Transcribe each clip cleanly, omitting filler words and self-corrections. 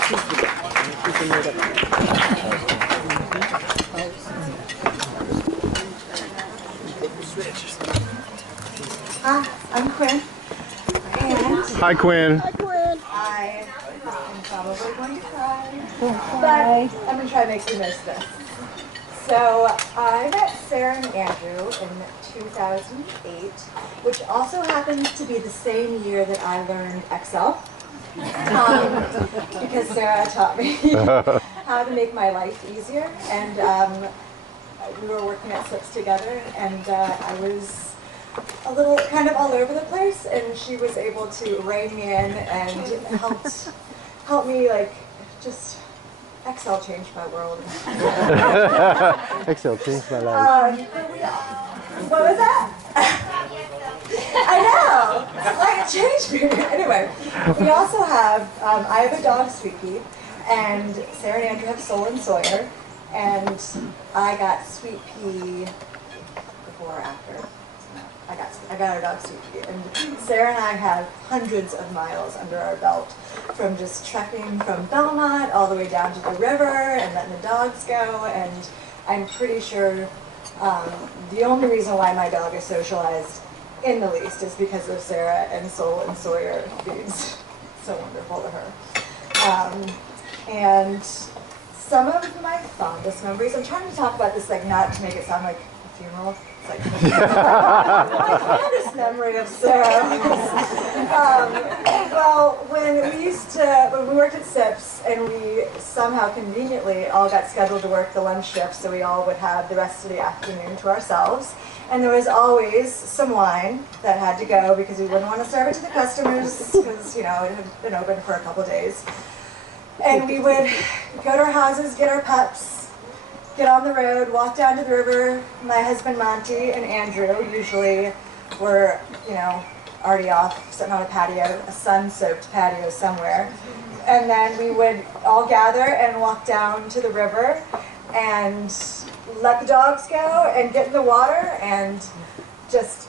I'm Quin. And hi, Quinn. I am probably going to cry, but I'm going to try to make you miss this. So I met Sarah and Andrew in 2008, which also happens to be the same year that I learned Excel. Because Sarah taught me how to make my life easier, and we were working at SIPs together, and I was a little kind of all over the place, and she was able to rein me in and help me, like, just Excel changed my world. Excel changed my life. What was that? I know! Like, it changed me. Anyway, we also have, I have a dog, Sweet Pea, and Sarah and Andrew have Soul and Sawyer, and I got Sweet Pea before or after. I got our dog Sweet Pea, and Sarah and I have hundreds of miles under our belt from just trekking from Belmont all the way down to the river and letting the dogs go, and I'm pretty sure the only reason why my dog is socialized in the least is because of Sarah and Soul and Sawyer being so wonderful to her. And some of my fondest memories, I'm trying to talk about this like not to make it sound like a funeral. It's like my fondest memory of Sarah. Well, when we worked at SIPs, and we somehow conveniently all got scheduled to work the lunch shift, so we all would have the rest of the afternoon to ourselves. And there was always some wine that had to go because we wouldn't want to serve it to the customers because, you know, it had been open for a couple of days. And we would go to our houses, get our pups, get on the road, walk down to the river. My husband Monty and Andrew usually were, you know, already off, sitting on a patio, a sun-soaked patio somewhere. And then we would all gather and walk down to the river and let the dogs go and get in the water and just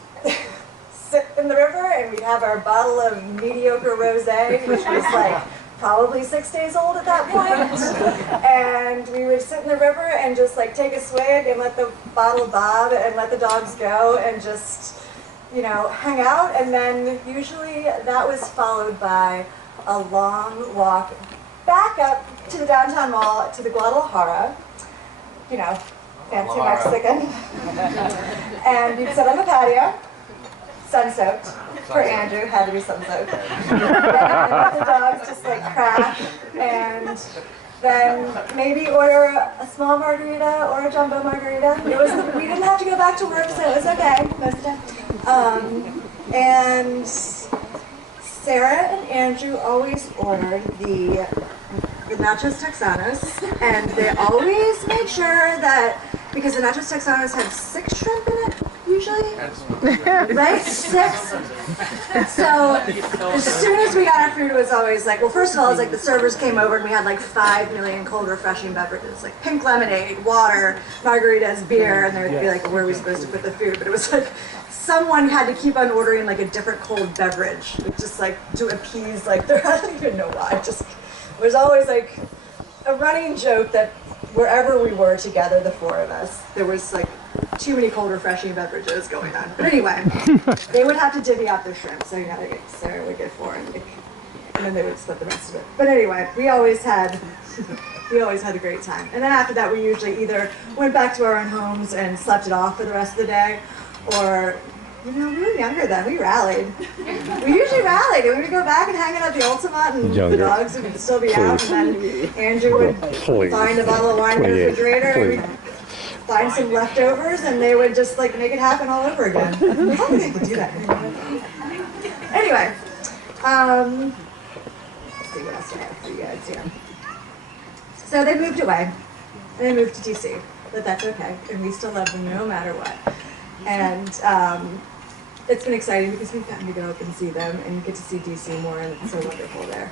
sit in the river, and we'd have our bottle of mediocre rosé, which was like probably 6 days old at that point. And we would sit in the river and just like take a swig and let the bottle bob and let the dogs go and just, you know, hang out. And then usually that was followed by a long walk back up to the downtown mall, to the Guadalajara, you know, fancy Mexican. And you'd sit on the patio, sun-soaked. For Andrew, had to be sun-soaked. And let the dogs just like crash, and then maybe order a small margarita or a jumbo margarita. We didn't have to go back to work, so it was okay most of the time. And Sarah and Andrew always ordered the nachos texanos, and they always made sure that, because the nachos texanos had 6 shrimp in it, usually, right? 6. So as soon as we got our food, it was always like, well, first of all, it was like the servers came over and we had like 5 million cold refreshing beverages, like pink lemonade, water, margaritas, beer, and they'd be like, where are we supposed to put the food? But it was like, someone had to keep on ordering like a different cold beverage, just like to appease like their, I don't even know why, just, it was always like a running joke that wherever we were together, the 4 of us, there was like too many cold refreshing beverages going on. But anyway, they would have to divvy out their shrimp, so Sarah would get 4, and then they would split the rest of it. But anyway, we always had a great time. And then after that, we usually either went back to our own homes and slept it off for the rest of the day, or, you know, we were younger then, we rallied. We usually rallied, and we would go back and hang out at the Ultimate, and the dogs would still be out, and then Andrew would find a bottle of wine in the refrigerator, and we'd find some leftovers, and they would just like make it happen all over again. How did they do that? Anyway, let's see what else I have for you guys here. So they moved away, and they moved to DC, but that's okay, and we still love them no matter what. And it's been exciting because we've gotten to go up and see them and get to see DC more, and it's so wonderful there.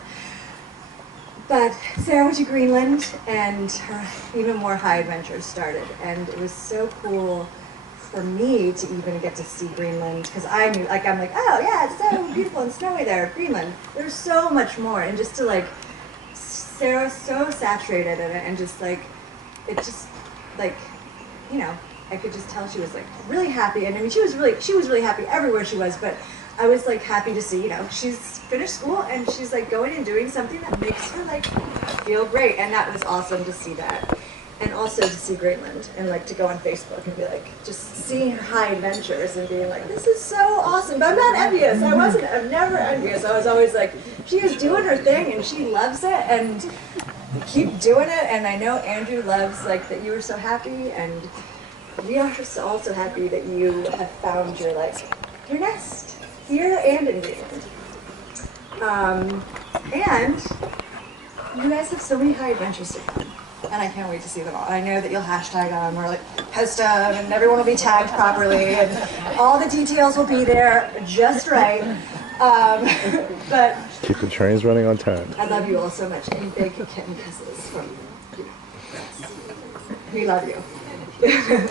But Sarah went to Greenland, and her even more high adventures started. And it was so cool for me to even get to see Greenland, because I knew, like, I'm like, oh yeah, it's so beautiful and snowy there, Greenland. There's so much more, and just to like Sarah's so saturated in it, and just like, it just, like, you know, I could just tell she was like really happy. And I mean, she was really happy everywhere she was, but I was like happy to see, you know, she's finished school and she's like going and doing something that makes her like feel great. And that was awesome to see that. And also to see Greenland and like to go on Facebook and be like, just seeing her high adventures and being like, this is so awesome. But I'm not envious. I'm never envious. I was always like, she is doing her thing and she loves it and keep doing it. And I know Andrew loves like that you were so happy, and we are just also happy that you have found your like your nest here and in Greenland. And you guys have so many high adventures to come. And I can't wait to see them all. I know that you'll hashtag them or like post them, and everyone will be tagged properly, and all the details will be there just right. But Keep the trains running on time. I love you all so much, and big kitten kisses from you. We love you. Yeah.